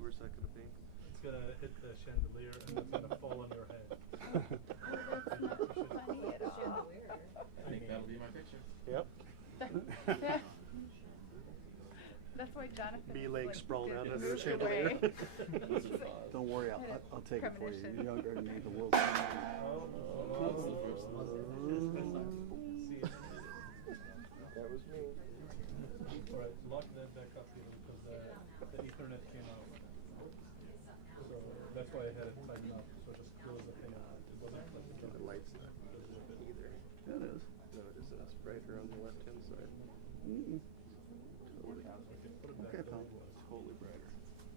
where's that going to be? It's going to hit the chandelier and it's going to fall on your head. That's not funny at all. I think that'll be my picture. Yep. That's why Jonathan Me is, legs like, sprawled out under the moved chandelier. away. Don't worry, I'll take it for you. You're younger than me, the world's See, That was me. Alright, lock that back up here because the Ethernet came out. So that's why I had it tightened up. So just close the thing out. It wasn't like The light's not either. Yeah, it is. No, it isn't. It's brighter on the left-hand side. Mm-mm. Totally. put it back Okay, the way pal. it was. It's totally brighter.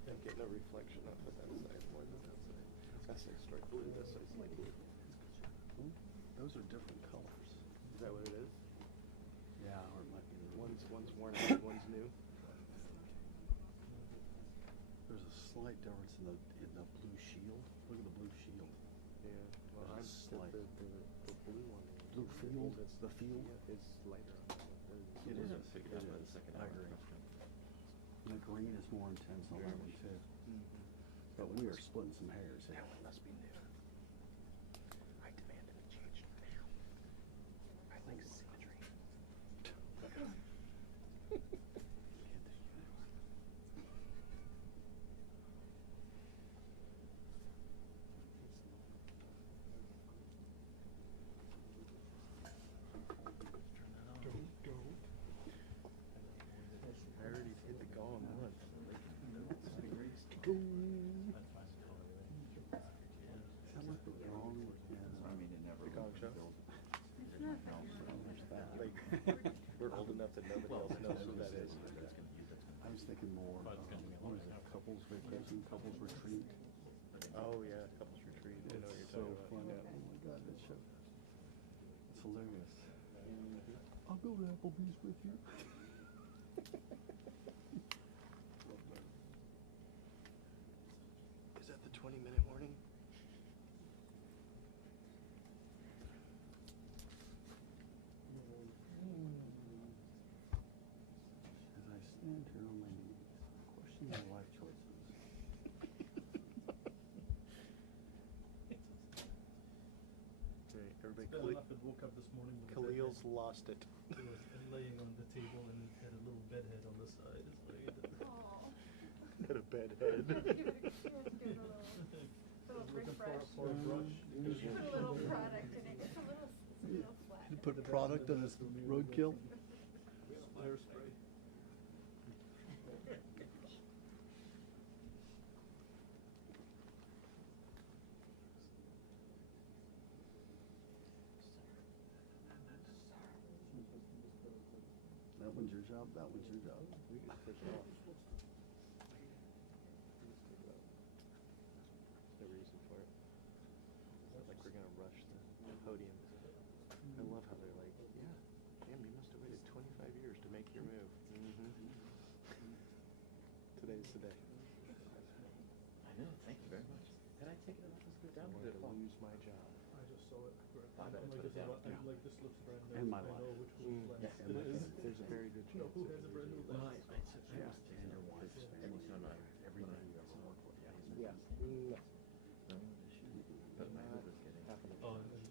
I'm getting a reflection off of that side more than that side. That's like straight blue. This side's light blue. Ooh, those are different colors. Is that what it is? Yeah, or it might be the One's worn out, one's new. There's a slight difference in the blue shield. Look at the blue shield. Yeah. Well, I'm There's a slight. the blue one. Blue field. It's The field. Yeah, is lighter on that one. It is. We're gonna figure it out by the second I hour. agree. And the green is more intense on that one too. Mm-hmm. But we are splitting some hairs here. That one must be new. I demand to be changed now. I like symmetry. I already hit the gong once. Sound like the gong The gong show? It's not Like, we're old enough that nobody else knows who that is. I was thinking more, what is it, couples vacation, couples retreat. Oh yeah, couples retreat. I know what you're It's so talking about. fun. Oh my God, that show. It's hilarious. I'll go to Applebee's with you. Is that the 20-minute warning? As I stand here on my knees, question my life choices. Right, everybody. Bad enough it woke up this morning with a bed Khalil's head. lost it. It was laying on the table and it had a little bed head on the side. It's like, Aw. Had a bed You have to head. give it a little looking refresh. for a brush. You put a little product in it. It's a little flat. You put product on his roadkill? Hairspray. That one's your job, that one's your job. We can take it off. There's no reason for it. It's not like we're gonna rush the podium. I love how they're like, yeah, damn, you must have waited 25 years to make your move. Today's the day. I know, thank you very much. Did I take it off and put it I down? wanted to lose my job. I just saw it. I better I'm put like, it down. I'm like, this looks brand new. And my I know life. which one's last. Yeah, and my It is. life. There's a very good You know, chance. who has a brand new Well, last? I was Yeah, taking and your your wife's wife's family. every time Everything you ever worked with. Yeah. No. No, but my hood was getting. Happening. Oh, and then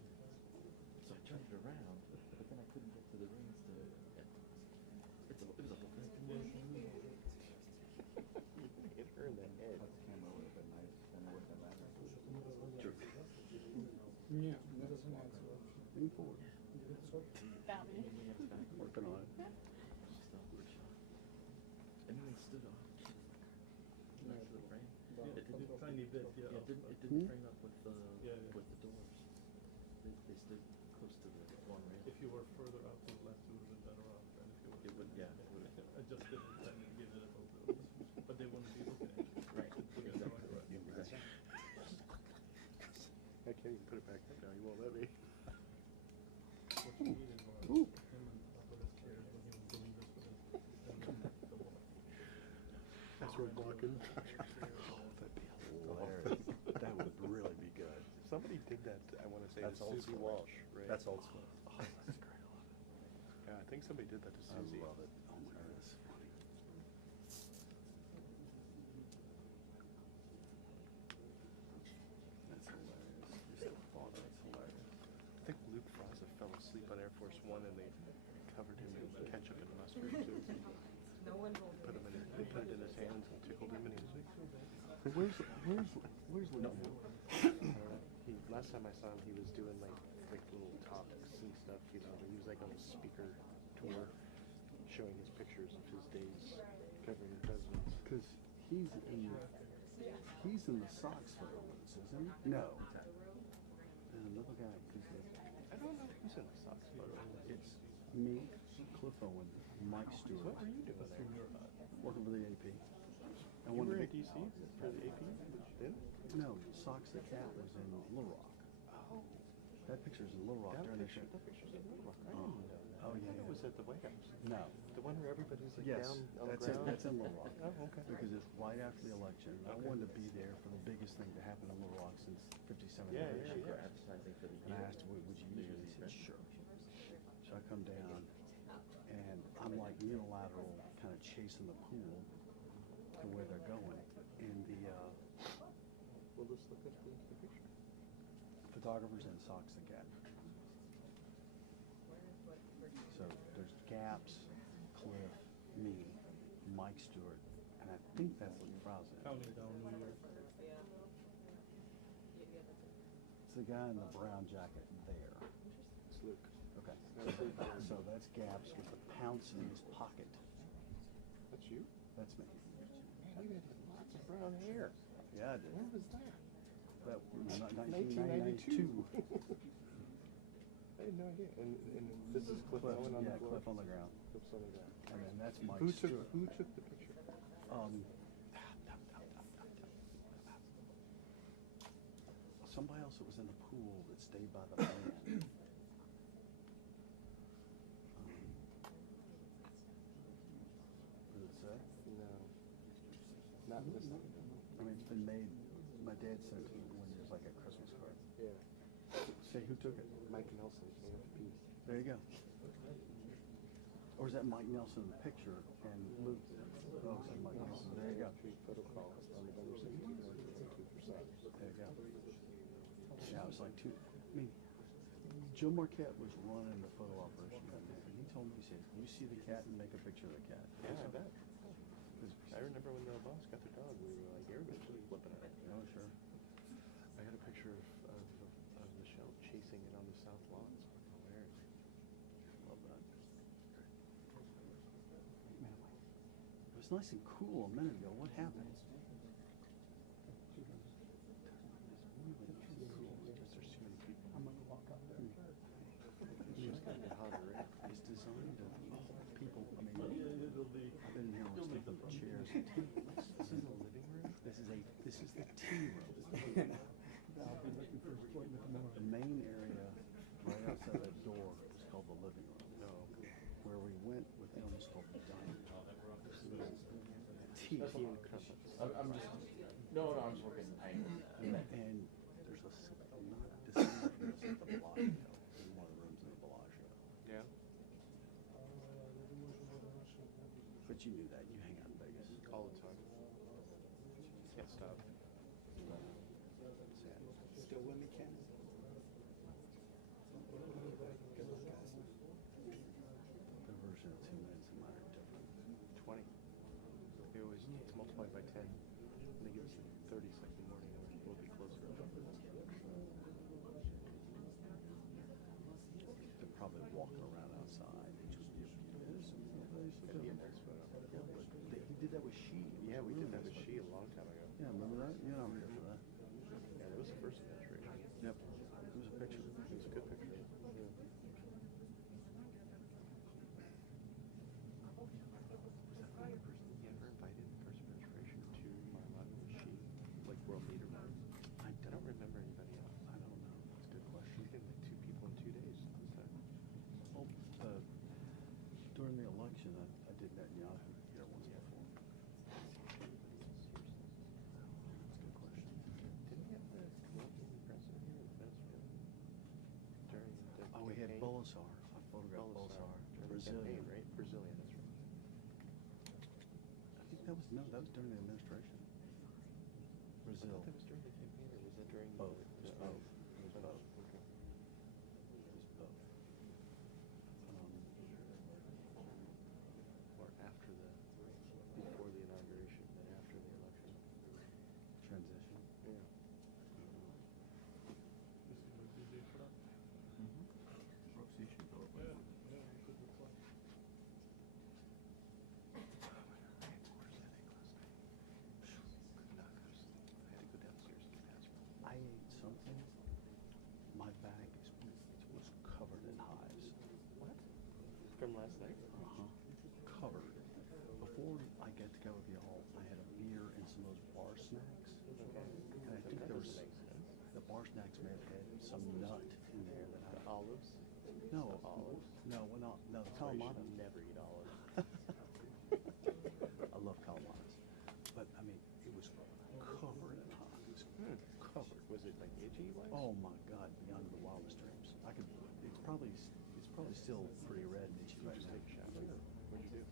So I turned it around, but then I couldn't get to the rings to. It was a whole thing. Hit her in the head. Camera would have been nice, and it wouldn't have mattered. True. Yeah. Lean forward. Found me. Working on it. And then they stood off. Nice little frame. It a didn't. tiny bit, yeah. Yeah, it didn't frame up with Yeah. with the doors. They stood close to the one rail. If you were further out to the left, you would have been better off. And if you were It would, yeah, it would have. I just didn't try to give it a photo. But they wouldn't be looking at you. Right. Look at the right. Exactly. I can't even put it back up now. You won't let me. What you needed was Ooh. him on top of his chair when he was doing this with his and then the woman. That's road blocking. Oh, that'd be hilarious. That would really be good. Somebody did that. I want to say That's to old Susie school. Walsh, right? That's old school. Oh, that's great. I love it. Yeah, I think somebody did that to Susie. I love it. Oh my God, that's funny. street too. No one will Put him in. They put it in his hands and tickled him, and he was like, Where's no. Liverpool? Last time I saw him, he was doing like little talks and stuff. You know, he was like on a speaker tour, showing his pictures of his days covering the presidents. Because he's in the Sox photos, isn't he? No. There's another guy. I don't know who's in the Sox photo. It's me, Cliff Owen, Mike Stewart. What were you doing there? Working for the AP. I You wanted were to in DC for the AP? Then? No, Sox the Cat was in Little Rock. Oh. That picture's in Little Rock during the show. That picture's in Little Rock. I didn't know that. Oh, I yeah, thought it yeah. was at the White House. No. The one where everybody's like Yes, down on the that's ground? that's in Little Rock. Oh, okay. Because it's right after the election. I Okay. wanted to be there for the biggest thing to happen in Little Rock since 57 Yeah, years. yeah, yeah. Advertising for the And I asked, would you use it? He said, sure. So I come down, and I'm like unilateral, kind of chasing the pool to where they're going. And the Well, let's look at the picture. photographers and Sox the Cat. So there's Gaps, Cliff, me, Mike Stewart, and I think that's Lee Frausen. Counting down New York. It's the guy in the brown jacket there. It's Luke. Okay. That's Luke. So that's Gaps with the pounce in his pocket. That's you? That's me. Man, you had lots of brown hair. Yeah, I did. When was that? That was 1992. 1992. I had no idea. And this is Cliff Owen on the floor? Cliff on the ground. Cliff's on the ground. And then that's Mike Who Stewart. took the picture? Somebody else that was in the pool that stayed by the man. What did it say? No. Not this one. I mean, it's been made. My dad sent it when it was like a Christmas card. Yeah. Say who took it? Mike Nelson, AFP. There you go. Or is that Mike Nelson in the picture and Luke? Oh, it's Mike Nelson. There you go. Photo call on November 16th. There you go. Yeah, it was like two. I mean, Joe Marquette was running the photo operation down there, and he told me, he said, "You see the cat and make a picture of the cat." Yeah, I bet. I remember when the boss got the dog, we were like, everybody was flipping at it. Oh, sure. I had a picture of Michelle chasing it on the south lawn. It's hilarious. Love that. It was nice and cool a minute ago. What happened? There's too many people. I'm gonna walk out there. It's just gonna get hotter, right? It's designed to people. I mean, It'll be. I've been in here with stuff in the chairs. This is the living room? This is the tea room. I'll be looking for appointment tomorrow. The main area right outside that door is called the living room. No. Where we went with them is called the dining room. Tea. Tea and crumpets. I'm just, no, I'm just working angles. And there's a not dissimilar to this at the Bellagio. In one of the rooms in the Bellagio. Yeah? But you knew that. You hang out in Vegas. All the time. Can't stop. Sad. Still with me, Ken? Good luck, guys. Their version of 2 minutes and mine are different. 20. They always, it's multiplied by 10. And they give us like 30 second warning, and we'll be closer. They're probably walking around outside. They just give you this and this. That'd be a nice photo. Yeah, but he did that with She. Yeah, we did that with She a long time ago. Yeah, remember that? You're not here for that. Yeah, that was the first administration. Yep. It was a picture. It was a good picture. Was that the only person he ever invited in the first administration to Mar-a-Lago? Was She? Like world leader? I don't remember anybody else. I don't know. That's a good question. We did like 2 people in 2 days. Well, during the election, I did Netanyahu here once before. That's a good question. Didn't we have the Colombian president here in Venezuela? During the Oh, we had campaign? Bolsar. I photographed Bolsar. During the Brazilian. campaign, right? Brazilian, that's right. I think that was during the administration. I Brazil. thought that was during the campaign, or was that during Both. the... It was both. It was both. Okay. It was both. From last night? Covered. Before I got to go with y'all, I had a beer and some of those bar snacks. And I think there was the bar snacks may have had some nut in there that I Olives? no Olives? no we're not no the Sorry, you Kalamata. should never eat olives. I love Kalamatas, but I mean it was covered in hot. It was covered. Was it like itchy? Like? Oh my God! Beyond the wildest dreams. I could. It's probably still pretty red and itchy right Just now. take a shower? Or what'd you do?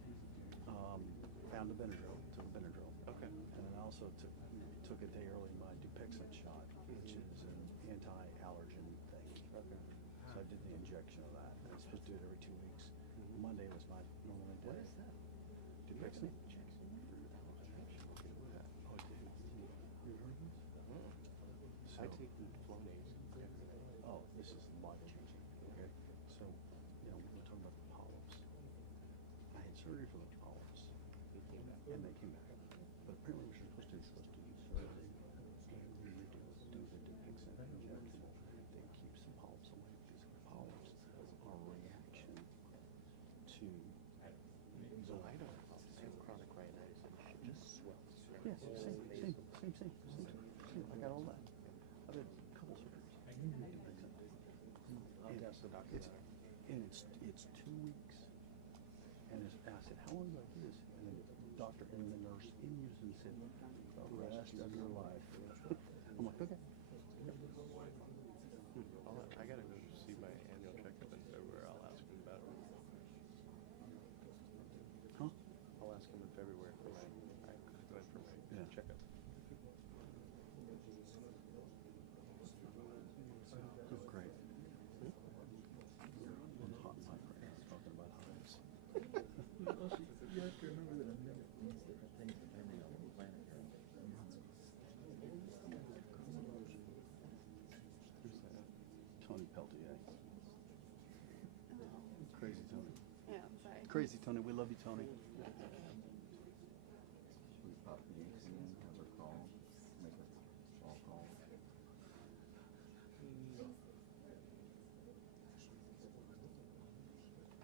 Found the Benadryl. Took a Benadryl. Okay. And then I also took a day early my Dupixent shot, which is an anti-allergen thing. Okay. So I did the injection of that. I'm supposed to do it every 2 weeks. Monday was my normal day. What is that? Dupixent? Injection for allergy? Oh, dude. You heard of this? So, I take the Flonase. oh, this is life-changing. Okay. So, we're talking about the polyps. I had surgery for the polyps. And they came back. But apparently what you're supposed to do surgery and you do the Dupixent injection. They keeps the polyps away because the polyps are a reaction to So I don't have polyps. I have chronic rhinitis and shit just swells. yeah, same. I got all that. I've had a couple surgeries. I'll ask the doctor It's that. and it's 2 weeks. And I said, how long do I do this? And then the doctor and the nurse in unison said, the rest of your life. I'm like, okay. I gotta go see my annual checkup in February. I'll ask him about it. Huh? I'll ask him in February for my Yeah. checkup. Oh, great. I'm hot mic right now, talking about hives. Also, you have to remember that a minute means different things depending on the planet you're on. Who's that? Tony Peltier. Crazy Tony. Yeah, I'm sorry. Crazy Tony. We love you, Tony. Should we pop the AC in, have her call, make a phone call?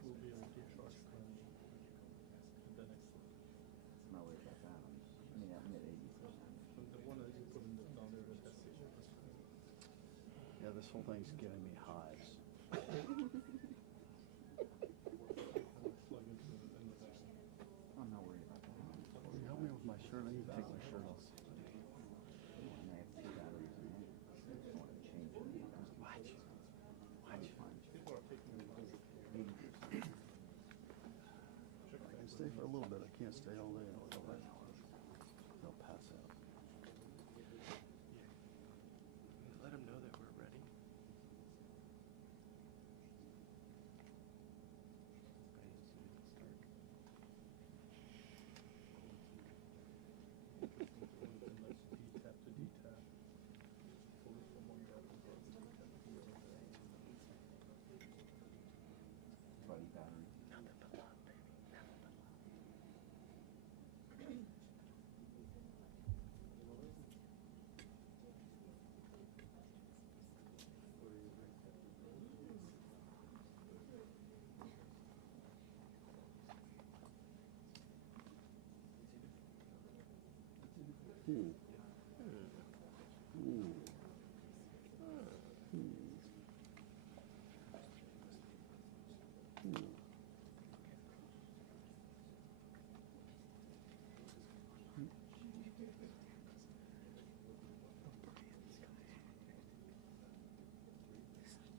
We'll be able to charge the next one. I'm not worried about that. I'm at 80%. The one that you put in down there is that 60%. Yeah, this whole thing's giving me hives. Plug into the in the back. I'm not worried about that. Will you help me with my shirt? I need to take my shirt off. And I have 2 batteries in it. I just want to change it. Watch. People are taking it. 80%. I can stay for a little bit. I can't stay all day. They'll pass out. Let him know that we're ready. Tap to detap. Fully from one guy to the other. Detap to the other. Buddy battery.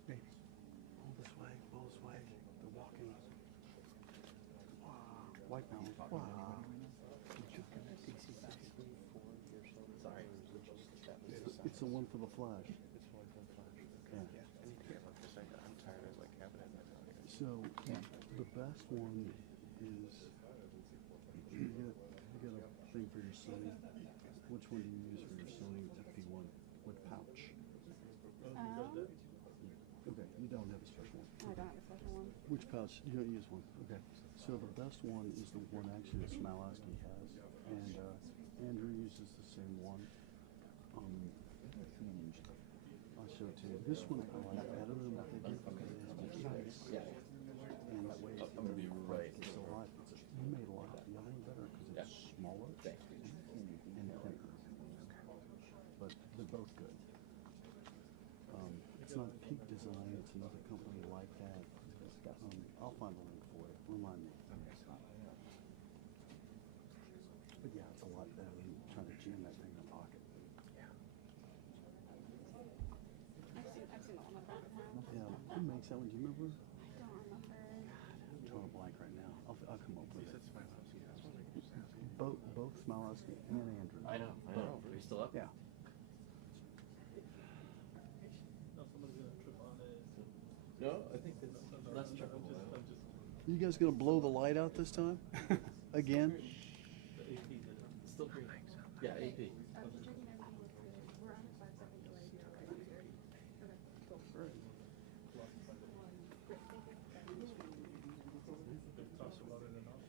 Baby, pull this way, pull this way. They're walking. Wow. White mountain. Wow. Sorry. It's the one for the flash. It's one from Flash. Yeah. I need to get one because I'm tired of like having it in my pocket. So the best one is you get a thing for your Sony. Which one do you use for your Sony FP1? What pouch? Okay, you don't have a special one. I don't have a special one. Which pouch? You don't use one. Okay. So the best one is the one actually that Smalowski has, and Andrew uses the same one. I'll show it to you. This one I like better than what they do because it has more space. Yeah. And that way I'm gonna be right. It's a lot. You made a lot. The other one better because it's smaller Thanks. and thinner. But they're both good. It's not Peak Design. It's another company like that. I'll find a link for it. Remind me. But yeah, it's a lot better than trying to jam that thing in the pocket. I've seen the one before. Yeah, who makes that one? Do you remember? I don't remember. I'm drawing a blank right now. I'll come up with it. That's one I used to have. Both Smilowski and Andrew. I know. Are you still up? Yeah. Now somebody's gonna trip on it. No, I think it's less trippable. I'm just You guys gonna blow the light out this time? Again? the AP did it. Still green. Yeah, AP. I was checking everything was good. We're on a 5-second delay. Okay, cool. Great. Lost by the Great, thank you. They've talked about it enough.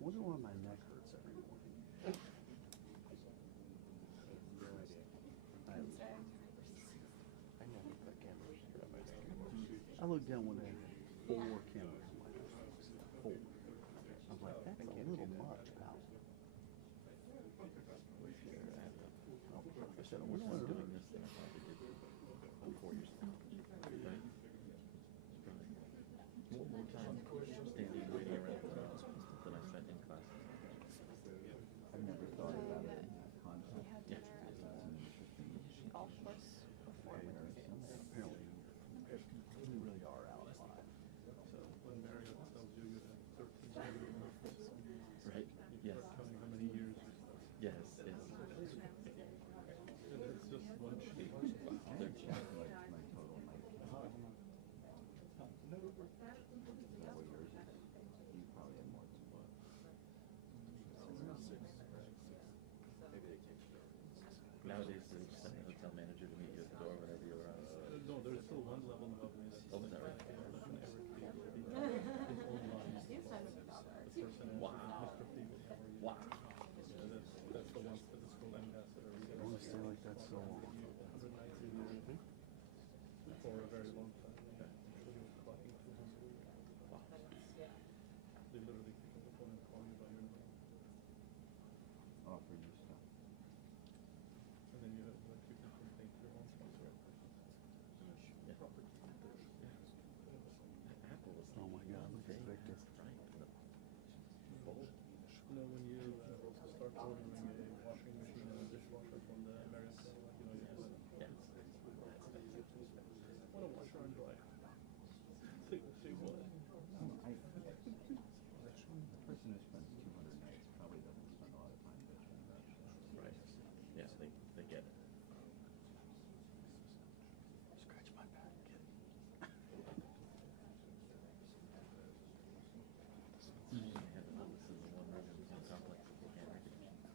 Wonder why my neck hurts every morning. No idea. Wednesday. I never put cameras around my neck. I looked down one day, 4 cameras. 4. I was like, that's a little much, pal. I said, I wonder why I'm doing this thing. I probably did 4 years ago. Right? More time standing waiting around the house than I spent in class. I've never thought about it in that context. We had dinner at the golf course before we were doing this. Apparently, we really are out live. So when Marriott tells you you have 13 years, Right? Yes. counting how many years, Yes. and it's just one sheet. I had checked my total. Is that what yours is? You probably have more than what? Maybe they changed it. Nowadays, they just send a hotel manager to meet you at the door whenever you're around. No, there's still one level above me. Oh, is that right? His own line. You signed with the daughter. The person Wow. Mr. Feeble, how are you? Wow. Yeah, that's the ones that the school ambassador I want to stay like that so long. 119 years for a very long time. Yeah. So he was clocking 200. Wow. They literally pick up the phone and call you by your name. Offer you stuff. And then you have like you can complain to your own sponsor at first. Yeah. Property. Apple was Oh my God, look at Victor. right in the bowl. You know, when you start ordering a washing machine and a dishwasher from the American, like, you know, you just Yeah. want to washer and dryer. Say what? The person who spends 200 nights probably doesn't spend a lot of time bitching about shit. Right. Yeah, they get it. Scratch my back, kid. They have it listed in the one room in the complex. You can't recognize it.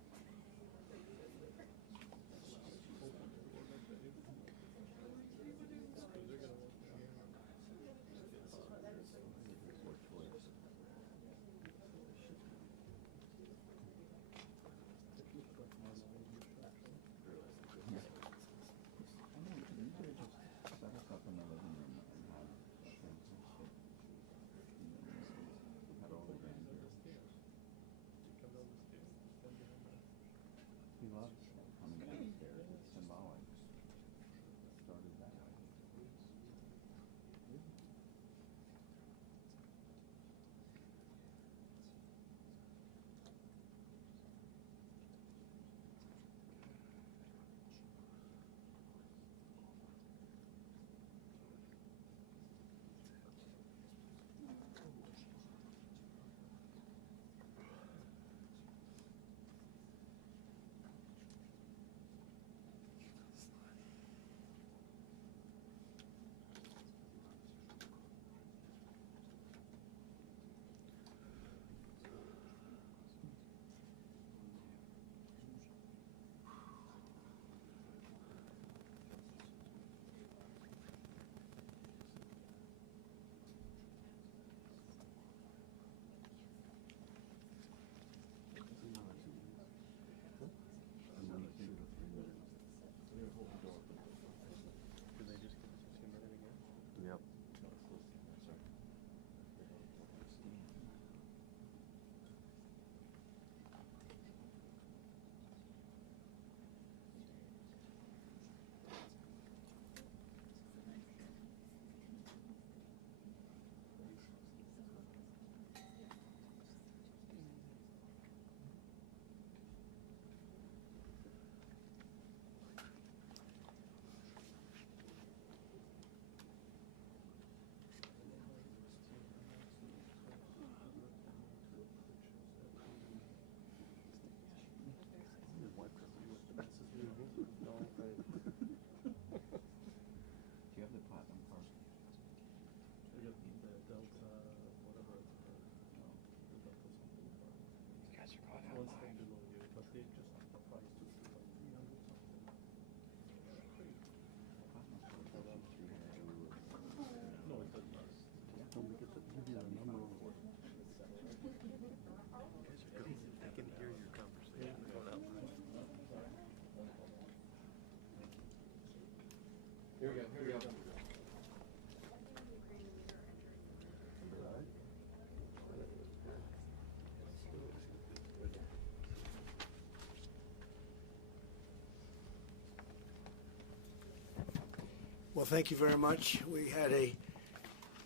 Well, thank you very much. We had a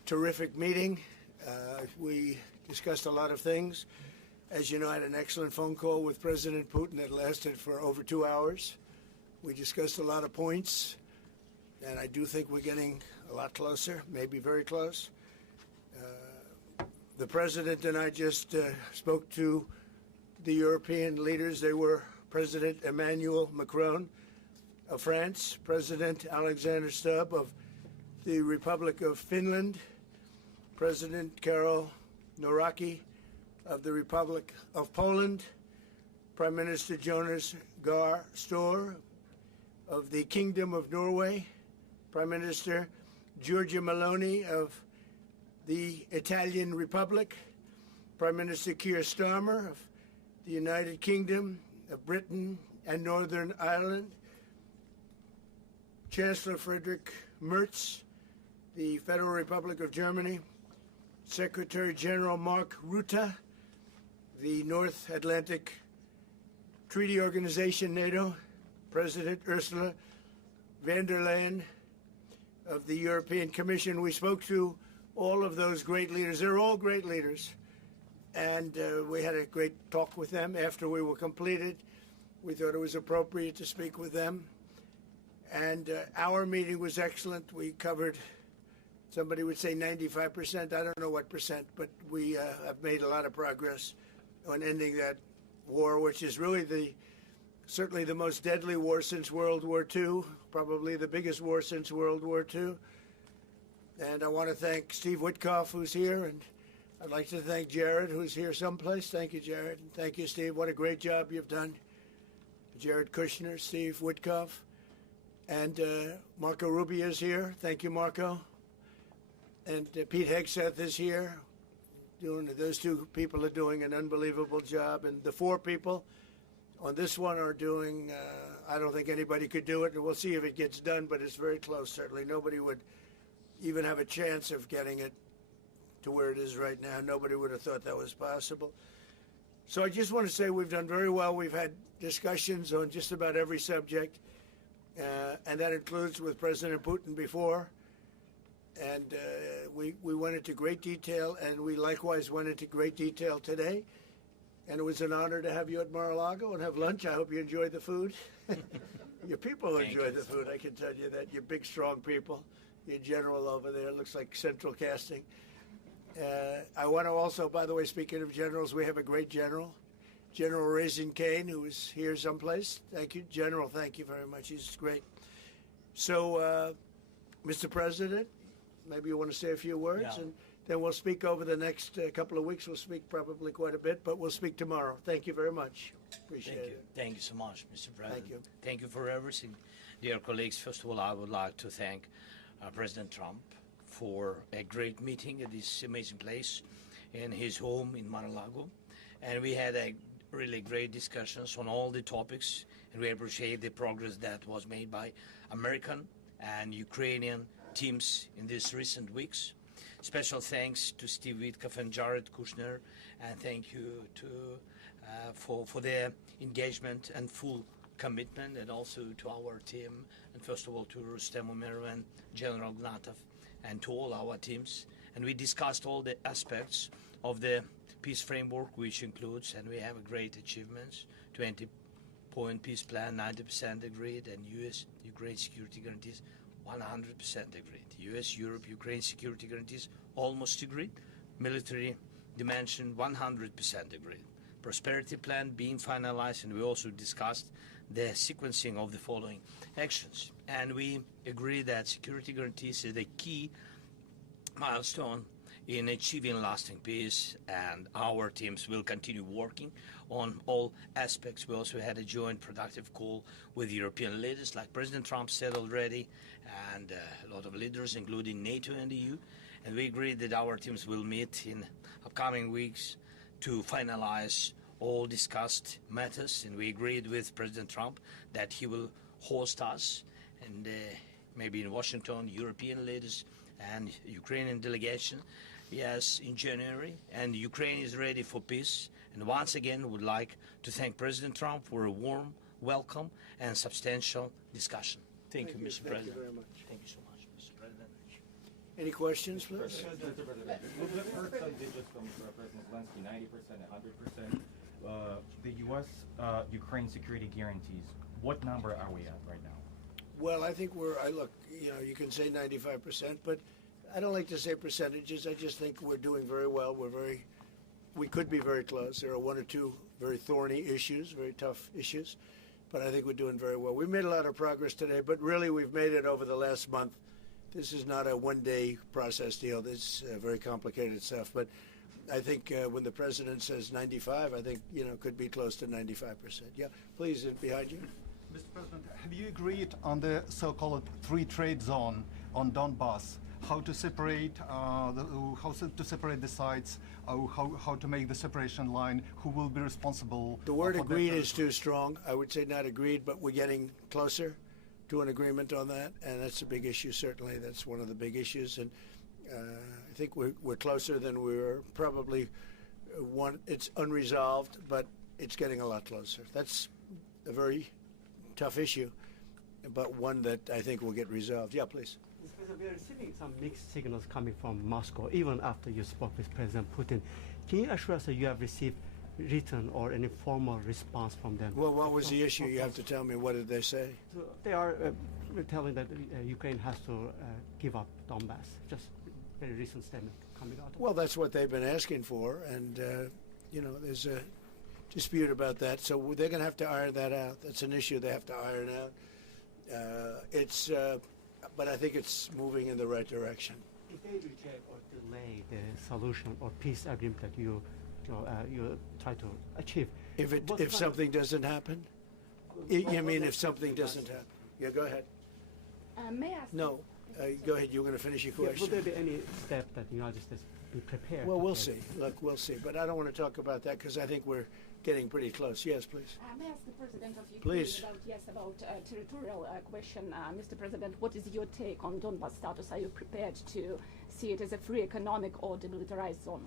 terrific meeting. We discussed a lot of things. As you know, I had an excellent phone call with President Putin that lasted for over 2 hours. We discussed a lot of points, and I do think we're getting a lot closer, maybe very close. The President and I just spoke to the European leaders. They were President Emmanuel Macron of France, President Alexander Stubb of the Republic of Finland, President Karol Nawrocki of the Republic of Poland, Prime Minister Jonas Gahr Store of the Kingdom of Norway, Prime Minister Giorgia Meloni of the Italian Republic, Prime Minister Keir Starmer of the United Kingdom of Britain and Northern Ireland, Chancellor Friedrich Merz, the Federal Republic of Germany, Secretary General Mark Rutte, the North Atlantic Treaty Organization, NATO, President Ursula von der Leyen of the European Commission. We spoke to all of those great leaders. They're all great leaders. And we had a great talk with them after we were completed. We thought it was appropriate to speak with them. And our meeting was excellent. We covered, somebody would say 95%. I don't know what percent, but we have made a lot of progress on ending that war, which is really certainly the most deadly war since World War II, probably the biggest war since World War II. And I want to thank Steve Witkoff, who's here, and I'd like to thank Jared, who's here someplace. Thank you, Jared. And thank you, Steve. What a great job you've done. Jared Kushner, Steve Witkoff, and Marco Rubio is here. Thank you, Marco. And Pete Hegseth is here. Those two people are doing an unbelievable job. And the 4 people on this one are doing, I don't think anybody could do it. And we'll see if it gets done, but it's very close, certainly. Nobody would even have a chance of getting it to where it is right now. Nobody would have thought that was possible. So I just want to say we've done very well. We've had discussions on just about every subject. And that includes with President Putin before. And we went into great detail, and we likewise went into great detail today. And it was an honor to have you at Mar-a-Lago and have lunch. I hope you enjoyed the food. Your people enjoyed the food, I can tell you that. You're big, strong people. Your general over there looks like central casting. I want to also, by the way, speaking of generals, we have a great general. General Raisin Kane, who is here someplace. Thank you, General. Thank you very much. He's great. So, Mr. President, maybe you want to say a few words, and then we'll speak over the next couple of weeks. We'll speak probably quite a bit, but we'll speak tomorrow. Thank you very much. Appreciate it. Thank you so much, Mr. President. Thank you. Thank you for everything. Dear colleagues, first of all, I would like to thank President Trump for a great meeting at this amazing place in his home in Mar-a-Lago. And we had a really great discussions on all the topics, and we appreciate the progress that was made by American and Ukrainian teams in these recent weeks. Special thanks to Steve Witkoff and Jared Kushner, and thank you for their engagement and full commitment, and also to our team, and first of all to Rustem Umerov and General Gnatov, and to all our teams. And we discussed all the aspects of the peace framework, which includes, and we have great achievements, 20-point peace plan, 90% agreed, and U.S.-Ukraine security guarantees, 100% agreed. U.S.-Europe-Ukraine security guarantees, almost agreed. Military dimension, 100% agreed. Prosperity plan being finalized, and we also discussed the sequencing of the following actions. And we agree that security guarantees is the key milestone in achieving lasting peace, and our teams will continue working on all aspects. We also had a joint productive call with European leaders, like President Trump said already, and a lot of leaders, including NATO and EU. And we agreed that our teams will meet in upcoming weeks to finalize all discussed matters. And we agreed with President Trump that he will host us, and maybe in Washington, European leaders and Ukrainian delegation, yes, in January. And Ukraine is ready for peace. And once again, would like to thank President Trump for a warm welcome and substantial discussion. Thank you, Mr. President. Thank you very much. Thank you so much. Any questions, please? Little bit hurt some digits from President Zelensky, 90%, 100%. The U.S. Ukraine security guarantees. What number are we at right now? Well, I think look, you can say 95%, but I don't like to say percentages. I just think we're doing very well. We could be very close. There are one or two very thorny issues, very tough issues, but I think we're doing very well. We made a lot of progress today, but really we've made it over the last month. This is not a one-day process deal. This is very complicated stuff, but I think when the president says 95, I think, could be close to 95%. Yeah, please, behind you. Mr. President, have you agreed on the so-called free trade zone on Donbass? How to separate the sides? How to make the separation line? Who will be responsible? The word agreed is too strong. I would say not agreed, but we're getting closer to an agreement on that, and that's a big issue. Certainly, that's one of the big issues, and I think we're closer than we were. Probably it's unresolved, but it's getting a lot closer. That's a very tough issue, but one that I think will get resolved. Yeah, please. We are receiving some mixed signals coming from Moscow, even after you spoke with President Putin. Can you assure us that you have received written or any formal response from them? Well, what was the issue? You have to tell me. What did they say? So they are telling that Ukraine has to give up Donbass. Just very recent statement coming out. Well, that's what they've been asking for, and there's a dispute about that, so they're going to have to iron that out. That's an issue they have to iron out. But I think it's moving in the right direction. If they reject or delay the solution or peace agreement that you try to achieve, if something doesn't happen, you mean if something doesn't happen? Yeah, go ahead. May I ask? No, go ahead. You're going to finish your question. Will there be any step that the United States be prepared? Well, we'll see. Look, we'll see. But I don't want to talk about that because I think we're getting pretty close. Yes, please. May I ask the President of Ukraine please. about territorial question? Mr. President, what is your take on Donbass status? Are you prepared to see it as a free economic or demilitarized zone?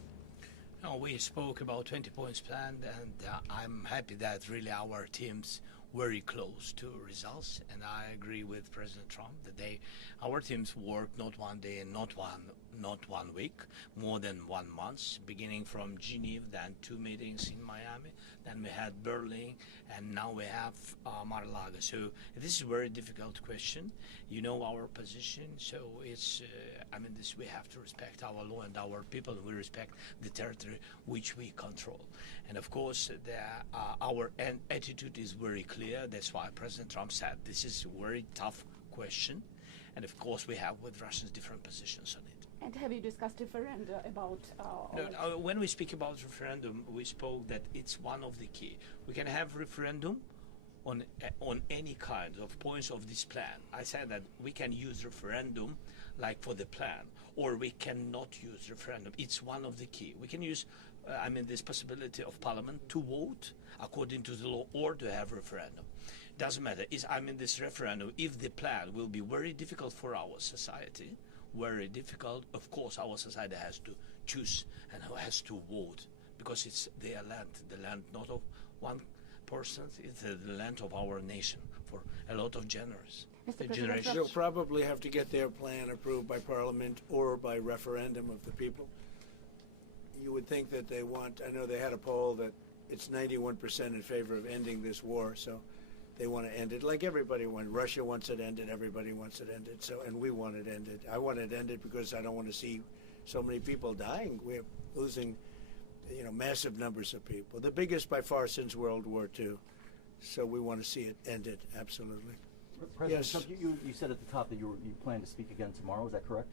No, we spoke about 20 points plan, and I'm happy that really our teams very close to results, and I agree with President Trump that our teams worked not one day and not one week, more than 1 month, beginning from Geneva, then 2 meetings in Miami, then we had Berlin, and now we have Mar-a-Lago. So this is a very difficult question. You know our position, so it's we have to respect our law and our people, and we respect the territory which we control. And of course, our attitude is very clear. That's why President Trump said this is a very tough question, and of course we have with Russians different positions on it. And have you discussed referenda about? No, when we speak about referendum, we spoke that it's one of the key. We can have referendum on any kind of points of this plan. I said that we can use referendum like for the plan, or we cannot use referendum. It's one of the key. We can use, this possibility of Parliament to vote according to the law or to have referendum. Doesn't matter. This referendum, if the plan will be very difficult for our society, very difficult, of course our society has to choose and has to vote, because it's their land, the land not of one person, it's the land of our nation for a lot of generations. They'll probably have to get their plan approved by Parliament or by referendum of the people. You would think that they want, I know they had a poll that it's 91% in favor of ending this war, so they want to end it like everybody wants. Russia wants it ended, everybody wants it ended, and we want it ended. I want it ended because I don't want to see so many people dying. We're losing, massive numbers of people, the biggest by far since World War II. So we want to see it ended, absolutely. President Yes. Trump, you said at the top that you plan to speak again tomorrow. Is that correct?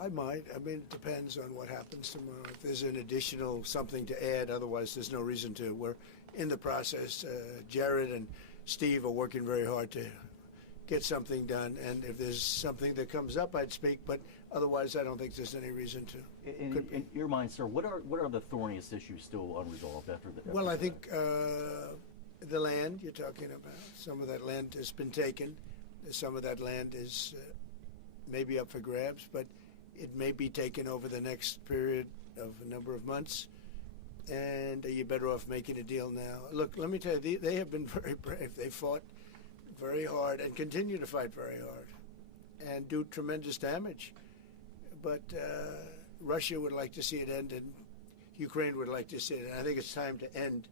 I might. It depends on what happens tomorrow. If there's an additional something to add, otherwise there's no reason to. We're in the process. Jared and Steve are working very hard to get something done, and if there's something that comes up, I'd speak, but otherwise I don't think there's any reason to. In your mind, sir, what are the thorniest issues still unresolved after the... Well, I think the land you're talking about, some of that land has been taken. Some of that land is maybe up for grabs, but it may be taken over the next period of a number of months, and you're better off making a deal now. Look, let me tell you, they have been very brave. They fought very hard and continue to fight very hard. and do tremendous damage. But Russia would like to see it end, and Ukraine would like to see it. And I think it's time to end.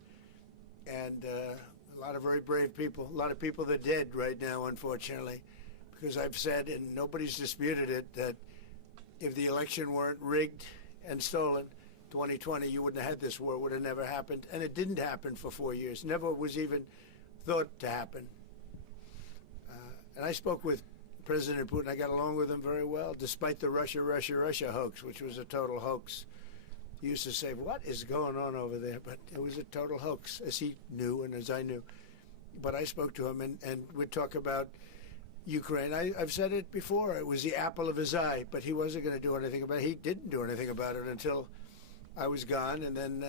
And a lot of very brave people, a lot of people that are dead right now, unfortunately, because I've said, and nobody's disputed it, that if the election weren't rigged and stolen, 2020, you wouldn't have had this war. It would have never happened. And it didn't happen for 4 years. Never was even thought to happen. And I spoke with President Putin. I got along with him very well, despite the Russia hoax, which was a total hoax. He used to say, what is going on over there? But it was a total hoax, as he knew and as I knew. But I spoke to him, and we'd talk about Ukraine. I've said it before. It was the apple of his eye, but he wasn't going to do anything about it. He didn't do anything about it until I was gone, and then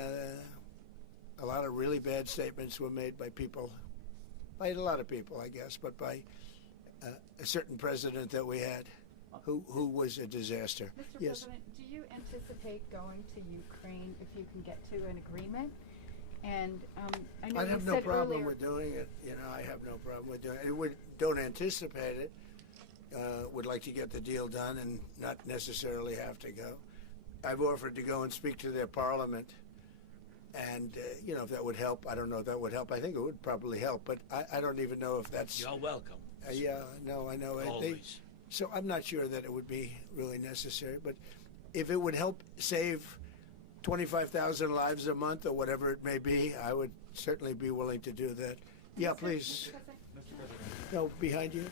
a lot of really bad statements were made by people, by a lot of people, I guess, but by a certain president that we had who was a disaster. Mr. Yes. President, do you anticipate going to Ukraine if you can get to an agreement? And I know I you have no said problem earlier, with doing it. You know, I have no problem with doing it. Don't anticipate it. Would like to get the deal done and not necessarily have to go. I've offered to go and speak to their parliament, and you know, if that would help. I don't know if that would help. I think it would probably help, but I don't even know if that's. You're welcome. Yeah, no, I know. Always. So I'm not sure that it would be really necessary, but if it would help save 25,000 lives a month or whatever it may be, I would certainly be willing to do that. Yeah, please. No, behind you.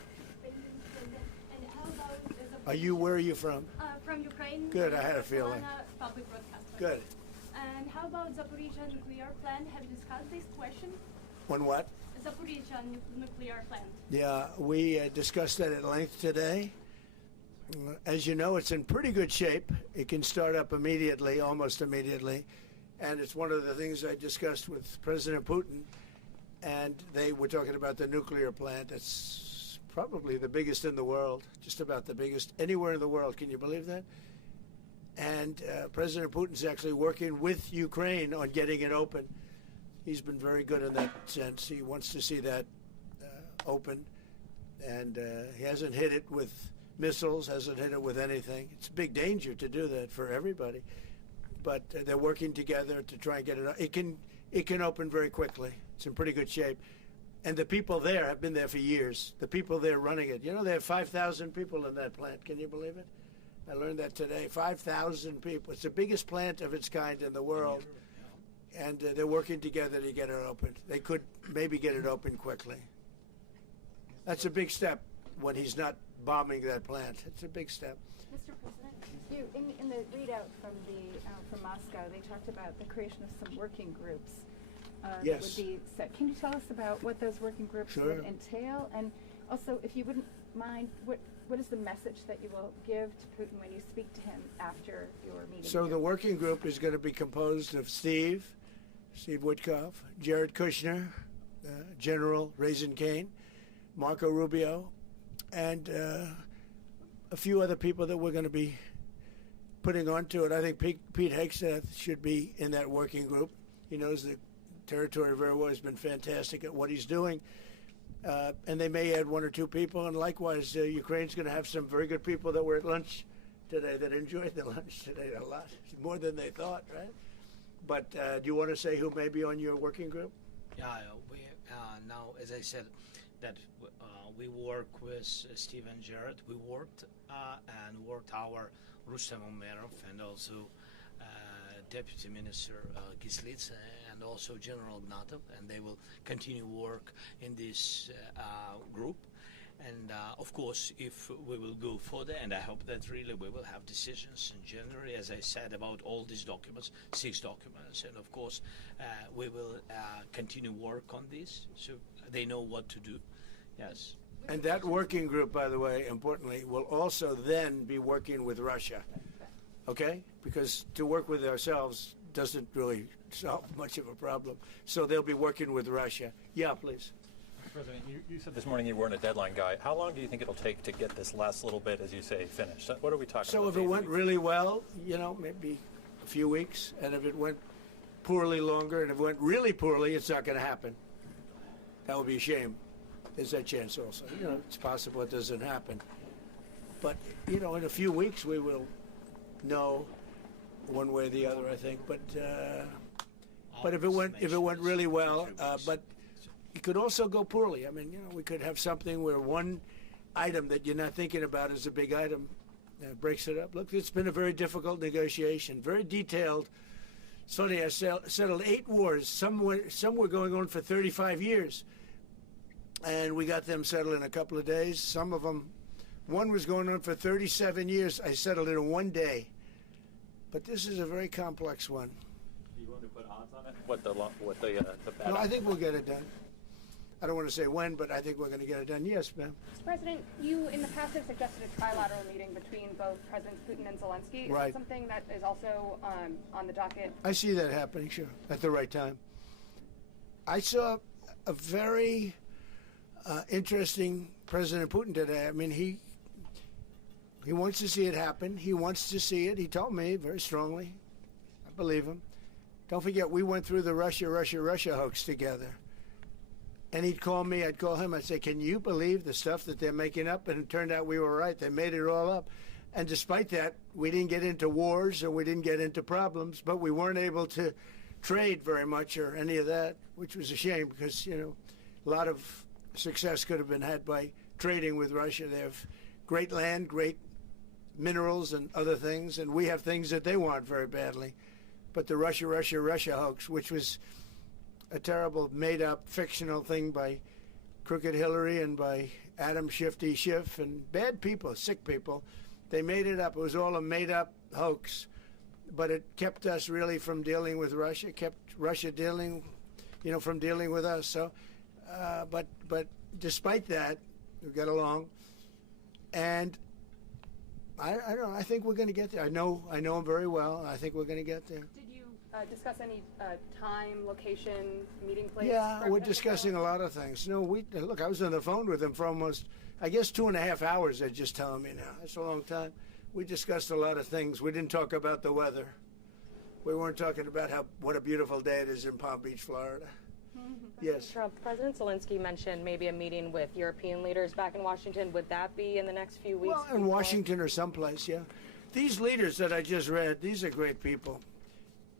And how about Where are you from? From Ukraine. Good, I had a feeling. Public broadcaster. Good. And how about Zaporizhzhia nuclear plant? Have you discussed this question? On what? Zaporizhzhia nuclear plant. Yeah, we discussed that at length today. As you know, it's in pretty good shape. It can start up immediately, almost immediately. And it's one of the things I discussed with President Putin. And they were talking about the nuclear plant. It's probably the biggest in the world, just about the biggest anywhere in the world. Can you believe that? And President Putin's actually working with Ukraine on getting it open. He's been very good in that sense. He wants to see that open. And he hasn't hit it with missiles, hasn't hit it with anything. It's a big danger to do that for everybody. But they're working together to try and get it. It can open very quickly. It's in pretty good shape. And the people there have been there for years. The people there running it. You know, they have 5,000 people in that plant. Can you believe it? I learned that today. 5,000 people. It's the biggest plant of its kind in the world. And they're working together to get it opened. They could maybe get it open quickly. That's a big step when he's not bombing that plant. It's a big step. Mr. President, in the readout from Moscow, they talked about the creation of some working groups. Yes. That would be set. Can you tell us about what those working groups would entail? And also, if you wouldn't mind, what is the message that you will give to Putin when you speak to him after your meeting? So the working group is going to be composed of Steve Witkoff, Jared Kushner, General Raisin Kane, Marco Rubio, and a few other people that we're going to be putting onto it. I think Pete Hegseth should be in that working group. He knows the territory very well. He's been fantastic at what he's doing. And they may add one or two people. And likewise, Ukraine's going to have some very good people that were at lunch today that enjoyed the lunch today a lot, more than they thought, right? But do you want to say who may be on your working group? Yeah, we now, as I said, that we work with Steve and Jared. We worked our Rustem Umerov and also Deputy Minister Gislitz and also General Ignatov, and they will continue work in this group. And of course, if we will go further, and I hope that really we will have decisions in January, as I said, about all these documents, 6 documents, and of course, we will continue work on this, so they know what to do. Yes. And that working group, by the way, importantly, will also then be working with Russia, okay? Because to work with ourselves doesn't really solve much of a problem. So they'll be working with Russia. Yeah, please. President, you said this morning you weren't a deadline guy. How long do you think it'll take to get this last little bit, as you say, finished? What are we talking about? So if it went really well, you know, maybe a few weeks. And if it went poorly, longer. And if it went really poorly, it's not going to happen. That would be a shame. There's that chance also. You know, it's possible it doesn't happen. But, you know, in a few weeks we will know one way or the other, I think. But if it went really well, but it could also go poorly. I mean, you know, we could have something where one item that you're not thinking about is a big item breaks it up. Look, it's been a very difficult negotiation, very detailed. It's funny, I settled 8 wars. Some were going on for 35 years. And we got them settled in a couple of days. Some of them, one was going on for 37 years. I settled it in 1 day. But this is a very complex one. Do you want to put odds on it? What the bad No, I think we'll get it done. I don't want to say when, but I think we're going to get it done. Yes, ma'am. Mr. President, you in the past have suggested a trilateral meeting between both Presidents Putin and Zelensky. Is Right. that something that is also on the docket? I see that happening, sure, at the right time. I saw a very interesting President Putin today. I mean, he wants to see it happen. He wants to see it. He told me very strongly. I believe him. Don't forget, we went through the Russia hoax together. And he'd call me, I'd call him, I'd say, can you believe the stuff that they're making up? And it turned out we were right. They made it all up. And despite that, we didn't get into wars or we didn't get into problems, but we weren't able to trade very much or any of that, which was a shame because, you know, a lot of success could have been had by trading with Russia. They have great land, great minerals and other things, and we have things that they want very badly. But the Russia hoax, which was a terrible made-up fictional thing by Crooked Hillary and by Adam Shifty Schiff and bad people, sick people. They made it up. It was all a made-up hoax, but it kept us really from dealing with Russia, kept Russia dealing, you know, from dealing with us. So, but despite that, we got along, and I don't know. I think we're going to get there. I know him very well. I think we're going to get there. Did you discuss any time, location, meeting place? Yeah, we're discussing a lot of things. No, look, I was on the phone with him for almost, I guess, 2.5 hours, they're just telling me now. That's a long time. We discussed a lot of things. We didn't talk about the weather. We weren't talking about what a beautiful day it is in Palm Beach, Florida. Yes. Trump, President Zelensky mentioned maybe a meeting with European leaders back in Washington. Would that be in the next few weeks? Well, in Washington or someplace, yeah. These leaders that I just read, these are great people.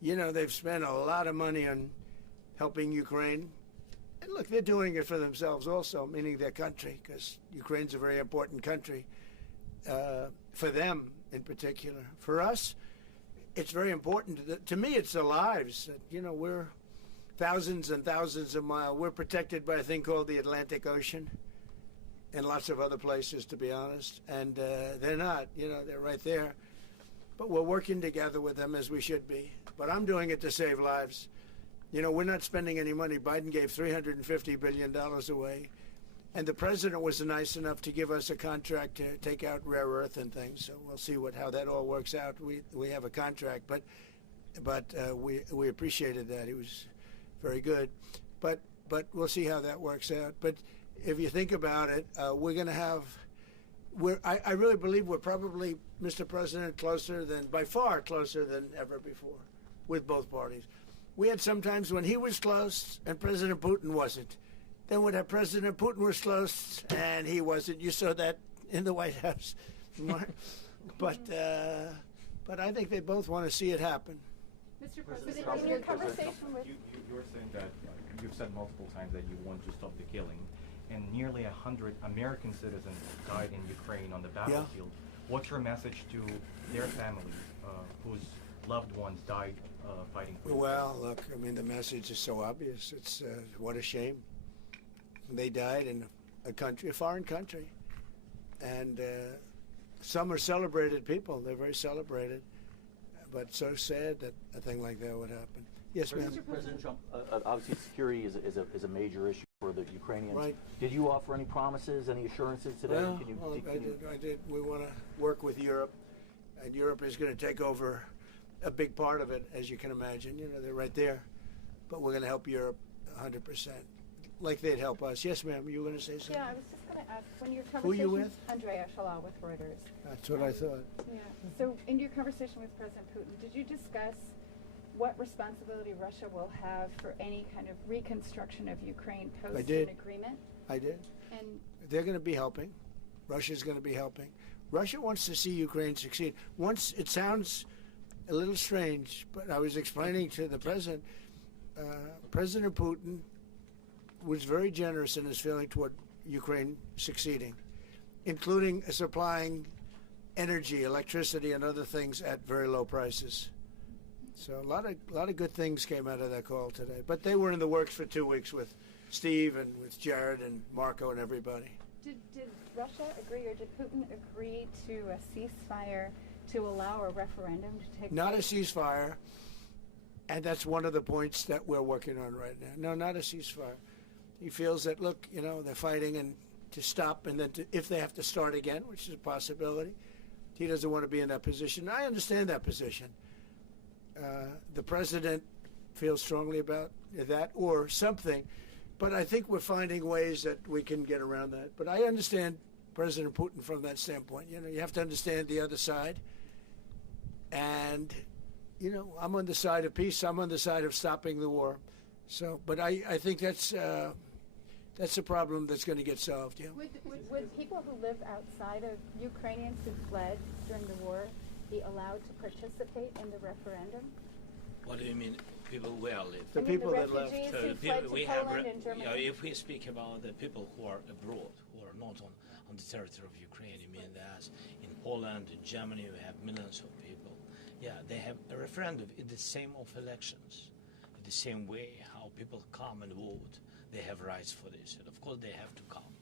You know, they've spent a lot of money on helping Ukraine. And look, they're doing it for themselves also, meaning their country, because Ukraine's a very important country for them in particular. For us, it's very important. To me, it's the lives. You know, we're thousands and thousands of miles. We're protected by a thing called the Atlantic Ocean and lots of other places, to be honest. And they're not, you know, they're right there. But we're working together with them as we should be. But I'm doing it to save lives. You know, we're not spending any money. Biden gave $350 billion away. And the president was nice enough to give us a contract to take out rare earth and things. So we'll see how that all works out. We have a contract, but we appreciated that. He was very good. But we'll see how that works out. But if you think about it, we're going to have. I really believe we're probably, Mr. President, by far closer than ever before with both parties. We had some times when he was close and President Putin wasn't. Then when President Putin was close and he wasn't, you saw that in the White House. But I think they both want to see it happen. Mr. President, in your conversation with... You're saying that, you've said multiple times that you want to stop the killing. And nearly 100 American citizens died in Ukraine on the battlefield. Yeah. What's your message to their families whose loved ones died fighting for Well, look, I mean, the message is so obvious. It's what a shame. They died in a foreign country. And some are celebrated people. They're very celebrated. But so sad that a thing like that would happen. Yes, ma'am. President Trump, obviously security is a major issue for the Ukrainians. Right. Did you offer any promises, any assurances today? Well, I did. We want to work with Europe, and Europe is going to take over a big part of it, as you can imagine. You know, they're right there. But we're going to help Europe 100%, like they'd help us. Yes, ma'am, you were going to say something? Yeah, I was just going to ask, when your conversation... Who are you with? Andrea Shalal with Reuters. That's what I thought. Yeah. So in your conversation with President Putin, did you discuss what responsibility Russia will have for any kind of reconstruction of Ukraine post an agreement? I did. And they're going to be helping. Russia's going to be helping. Russia wants to see Ukraine succeed. Once, it sounds a little strange, but I was explaining to the president, President Putin was very generous in his feeling toward Ukraine succeeding, including supplying energy, electricity, and other things at very low prices. So a lot of good things came out of that call today. But they were in the works for 2 weeks with Steve and with Jared and Marco and everybody. Did Russia agree, or did Putin agree to a ceasefire to allow a referendum to take Not a place? ceasefire, and that's one of the points that we're working on right now. No, not a ceasefire. He feels that, look, you know, they're fighting and to stop, and then if they have to start again, which is a possibility, he doesn't want to be in that position. I understand that position. The president feels strongly about that or something, but I think we're finding ways that we can get around that. But I understand President Putin from that standpoint. You know, you have to understand the other side. And, you know, I'm on the side of peace. I'm on the side of stopping the war. So, but I think that's a problem that's going to get solved. Yeah. Would people who live outside of Ukrainians who fled during the war be allowed to participate in the referendum? What do you mean, people where live? The people that left. refugees So who the fled people to we Poland have, and Germany. if we speak about the people who are abroad, who are not on the territory of Ukraine, you mean that in Poland, in Germany, we have millions of people. Yeah, they have a referendum in the same of elections, in the same way how people come and vote. They have rights for this, and of course they have to come.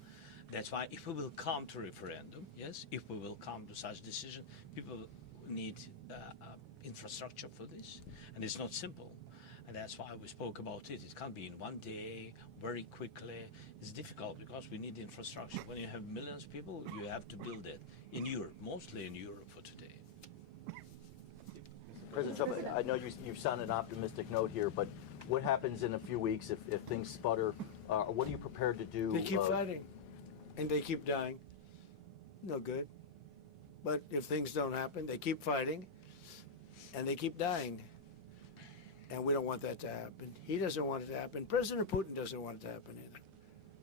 That's why if we will come to referendum, yes, if we will come to such decision, people need infrastructure for this, and it's not simple. And that's why we spoke about it. It can't be in one day, very quickly. It's difficult because we need infrastructure. When you have millions of people, you have to build it in Europe, mostly in Europe for today. President Trump, I know you sound an optimistic note here, but what happens in a few weeks if things sputter? What are you prepared to do? They keep fighting, and they keep dying. No good. But if things don't happen, they keep fighting, and they keep dying. And we don't want that to happen. He doesn't want it to happen. President Putin doesn't want it to happen either.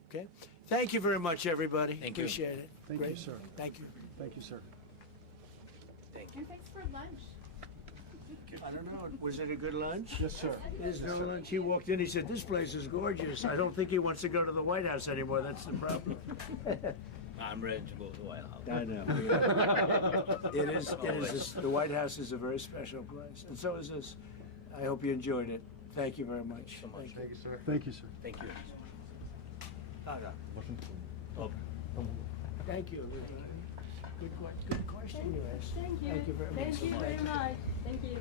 Okay? Thank you very much, everybody. Thank you. Appreciate it. Thank Great. you, sir. Thank you. Thank you, sir. And thanks for lunch. I don't know. Was it a good lunch? Yes, sir. There's no lunch. He walked in. He said, "This place is gorgeous." I don't think he wants to go to the White House anymore. That's the problem. I'm ready to go to the White House. I know. It is. The White House is a very special place, and so is this. I hope you enjoyed it. Thank you very much. So much. Thank you, sir. Thank you, sir. Thank you. Thank you. Good question you asked. Thank you. Thank you very much. Thank you very much. Thank you.